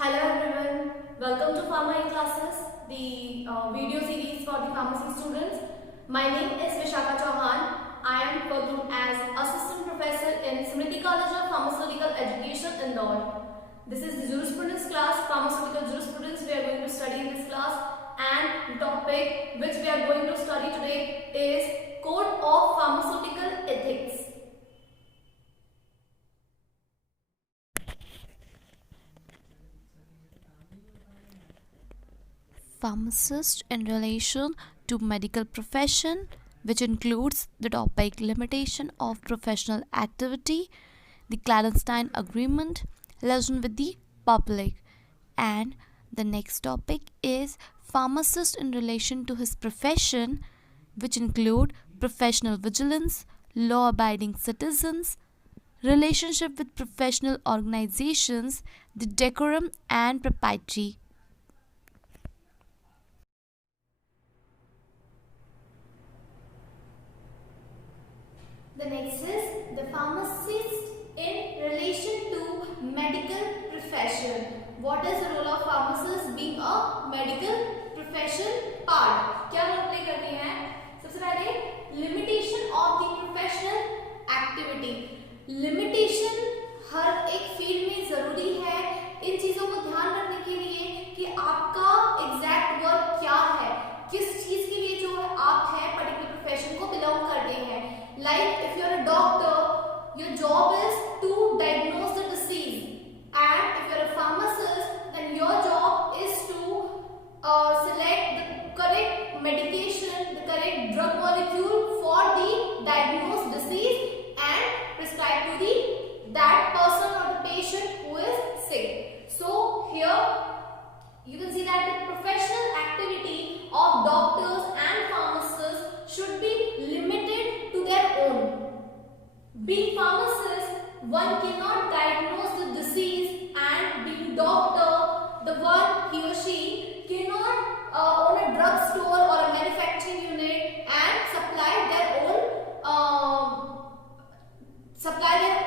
Hello everyone, welcome to Pharma in Classes, the video series for the pharmacy students. My name is Vishakha Chauhan. I am working as Assistant Professor in Smriti College of Pharmaceutical Education, Indore. This is the jurisprudence class, pharmaceutical jurisprudence we are going to study in this class, and the topic which we are going to study today is Code of Pharmaceutical Ethics. Pharmacist in relation to medical profession, which includes the topic limitation of professional activity, the clandestine agreement, relation with the public, and the next topic is pharmacist in relation to his profession, which include professional vigilance, law-abiding citizens, relationship with professional organizations, the decorum and propriety. The next is the pharmacist in relation to medical profession. What is the role of pharmacist being a medical profession part? क्या role play करते हैं? सबसे पहले limitation of the professional activity. Limitation हर एक field में जरूरी है. इन चीजों को ध्यान रखने के लिए कि आपका एग्जैक्ट वर्क क्या है, किस चीज के लिए जो आप है पर्टिकुलर प्रोफेशन को बिलोंग करते हैं. Like if you are a doctor, your job is to diagnose the disease, and if you are a pharmacist, then your job is to select the correct medication, the correct drug molecule for the diagnosed disease and prescribe to the that person or the patient who is sick. So here you can see that the professional activity of doctors and pharmacists should be limited to their own. Being pharmacist, one cannot diagnose the disease, and being doctor, the one he or she cannot own a drugstore or a manufacturing unit and supply their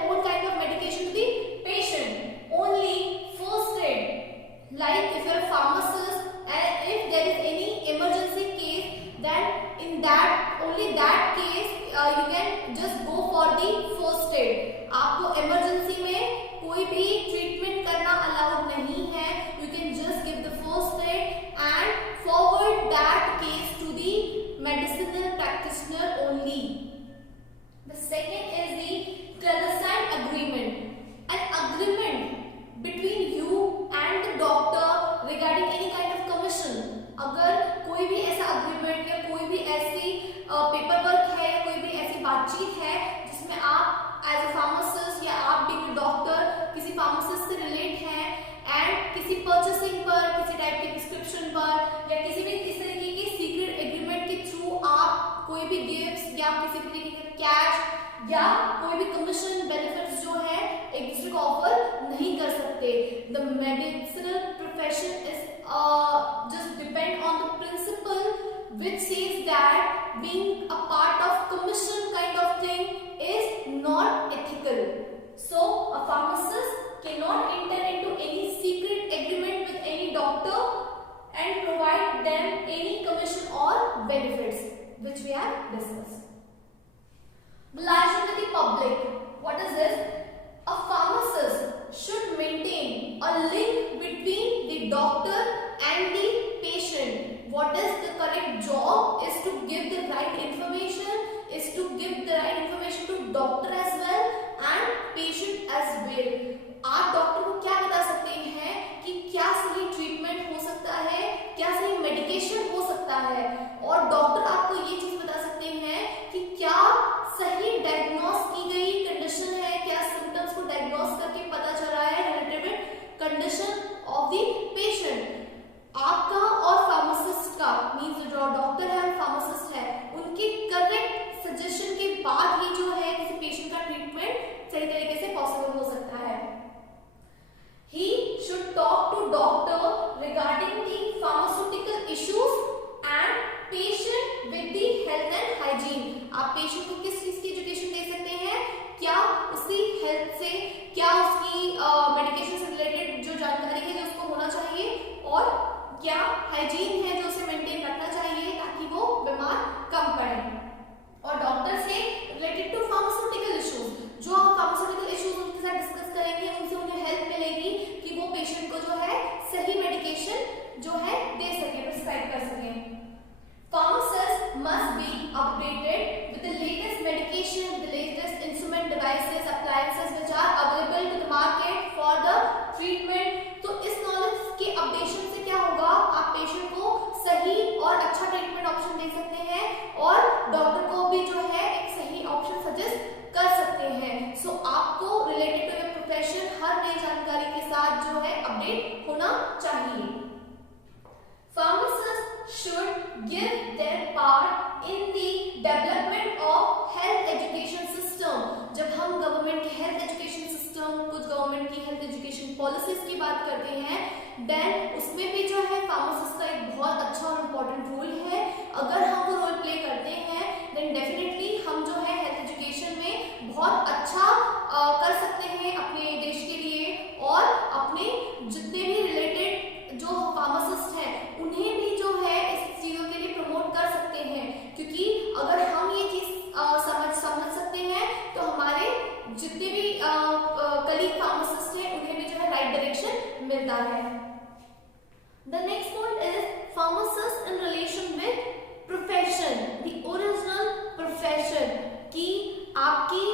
own kind of medication to the patient. Only first aid. Like if you are a pharmacist and if there is any emergency case, then in that only that case you can just go for the first aid. आपको emergency में कोई भी treatment करना allowed नहीं है. You can just give the first aid and forward that case to the medicinal practitioner only. The second is the clandestine agreement. An agreement between you and the doctor regarding any kind of commission. अगर कोई भी ऐसा agreement या कोई भी ऐसी paper work है या कोई भी ऐसी बातचीत है जिसमें आप एज अ फार्मासिस्ट या आप भी डॉक्टर किसी फार्मासिस्ट से रिलेट हैं एंड किसी परचेसिंग पर, किसी टाइप के प्रिस्क्रिप्शन पर या किसी भी इस तरीके की सीक्रेट एग्रीमेंट के थ्रू आप कोई भी गिफ्ट्स या किसी भी तरीके का कैश या कोई भी कमीशन बेनिफिट्स जो है एक दूसरे को ऑफर नहीं कर सकते. The medicinal profession is just depend on the principle which says that being a part of commission kind of thing is not ethical. So a pharmacist cannot enter into any secret agreement with any doctor and provide them any commission or benefits which we have discussed. Relation with the public. What is this? A pharmacist should maintain a link between the doctor and the patient. What is the correct job is to give the right information, is to give the right information to doctor as well and patient as well. आप doctor को क्या बता सकते हैं कि क्या सही treatment हो सकता है, क्या सही मेडिकेशन हो सकता है, और डॉक्टर आपको ये चीज बता सकते हैं कि क्या सही डायग्नोस की गई कंडीशन है, क्या सिम्टम्स को डायग्नोस करके पता चल रहा है related condition of the patient. आपका और फार्मासिस्ट का मींस जो डॉक्टर है और फार्मासिस्ट है उनके करेक्ट सजेशन के बाद ही जो है किसी पेशेंट का ट्रीटमेंट सही तरीके से पॉसिबल हो सकता है. ले सकते हैं और डॉक्टर को भी जो है एक सही ऑप्शन सजेस्ट कर सकते हैं। सो आपको रिलेटेड टू योर प्रोफेशन हर नई जानकारी के साथ जो है अपडेट होना चाहिए। Pharmacists should give their part in the development of health education system। जब हम गवर्नमेंट के हेल्थ एजुकेशन सिस्टम, कुछ गवर्नमेंट की हेल्थ एजुकेशन पॉलिसीज की बात करते हैं, देन उसमें भी जो है फार्मासिस्ट का एक बहुत अच्छा और इम्पोर्टेंट रोल है। अगर हम वो रोल प्ले करते हैं देन डेफिनेटली हम जो है हेल्थ एजुकेशन में बहुत अच्छा कर सकते हैं अपने देश के लिए, और अपने जितने भी रिलेटेड जो फार्मासिस्ट हैं उन्हें भी जो है इस चीजों के लिए प्रमोट कर सकते हैं, क्योंकि अगर हम ये चीज समझ सकते हैं तो हमारे जितने भी कलीग फार्मासिस्ट हैं उन्हें भी जो है राइट डायरेक्शन मिलता है। The next point is pharmacist in relation with profession, the original profession, कि आपकी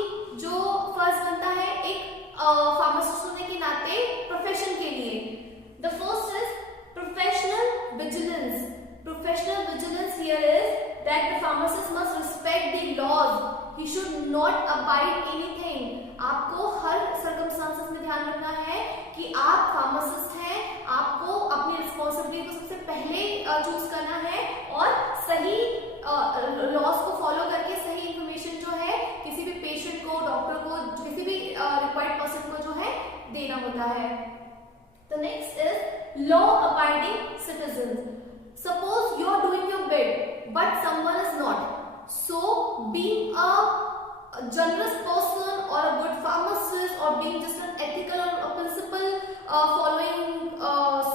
जो फर्ज बनता है एक फार्मासिस्ट होने के नाते प्रोफेशन के लिए। The first is professional vigilance. Professional vigilance here is that the pharmacist must respect the laws. He should not abide anything. आपको हर circumstances में ध्यान रखना है कि आप फार्मासिस्ट हैं, आपको अपनी रिस्पॉन्सिबिलिटी को सबसे पहले चूज करना है और सही लॉज को फॉलो करके सही इंफॉर्मेशन जो है किसी भी पेशेंट को, डॉक्टर को, किसी भी रिक्वायर्ड पर्सन को जो है देना होता है। The next is law-abiding citizens. Suppose you are doing your bit, but someone is not. So, being a generous person or a good pharmacist or being just an ethical or a principle following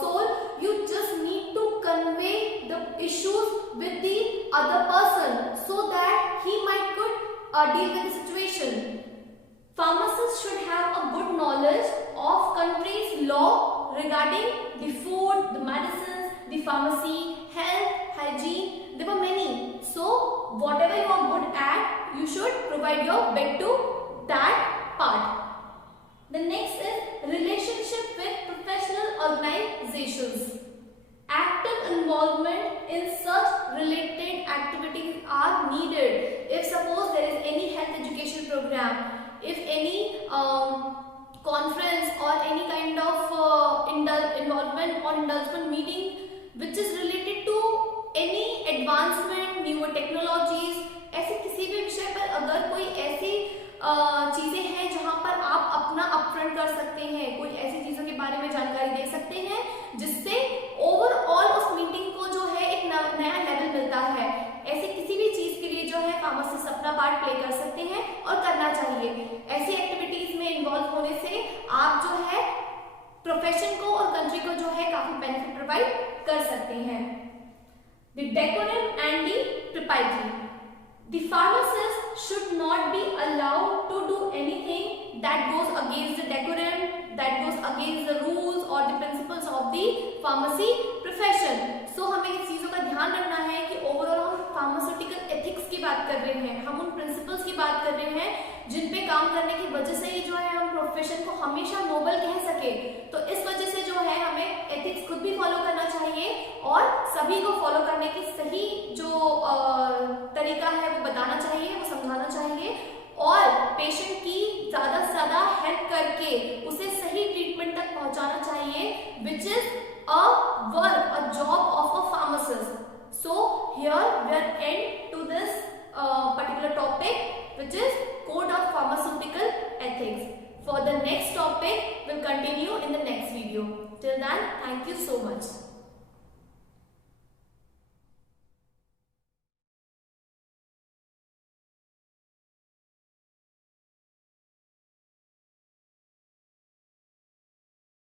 soul, you just need to convey the issues with the other person so that he might could deal with the situation. Pharmacists should have a good knowledge of country's law regarding the food, the medicines, the pharmacy, health, hygiene. There were many. So whatever you are good at, you should provide your bit to that part. The next is relationship with professional organizations. Active involvement in such related activities are needed. If suppose there is any health education program, if any conference or any kind of involvement or indulgement meeting which is related to any advancement, newer technologies, ऐसे किसी भी विषय पर अगर कोई ऐसी चीजें हैं जहां पर आप अपना अपफ्रंट कर सकते हैं, कोई ऐसी चीजों के बारे में जानकारी दे सकते हैं जिससे ओवरऑल उस मीटिंग को जो है एक नया लेवल मिलता है, ऐसे किसी भी चीज के लिए जो है फार्मासिस्ट अपना पार्ट प्ले कर सकते हैं और करना चाहिए। ऐसी एक्टिविटीज में इन्वॉल्व होने से आप जो है प्रोफेशन को और कंट्री को जो है काफी बेनिफिट प्रोवाइड कर सकते हैं। The decorum and the propriety. The pharmacist should not be allowed to do anything that goes against the decorum, that goes against the rules or the principles of the pharmacy profession. So हमें इस चीजों का ध्यान रखना है कि overall हम pharmaceutical ethics की बात कर रहे हैं, हम उन प्रिंसिपल्स की बात कर रहे हैं जिन पे काम करने की वजह से ही जो है हम प्रोफेशन को हमेशा नोबल कह सके। तो इस वजह से जो है हमें एथिक्स खुद भी फॉलो करना चाहिए और सभी को फॉलो करने की सही जो तरीका है वो बताना चाहिए, वो समझाना चाहिए और पेशेंट की ज्यादा से ज्यादा हेल्प करके उसे सही ट्रीटमेंट तक पहुंचाना चाहिए, which is a work, a job of a pharmacist. So here we are end to this particular topic, which is Code of Pharmaceutical Ethics. For the next topic, we'll continue in the next video. Till then, thank you so much.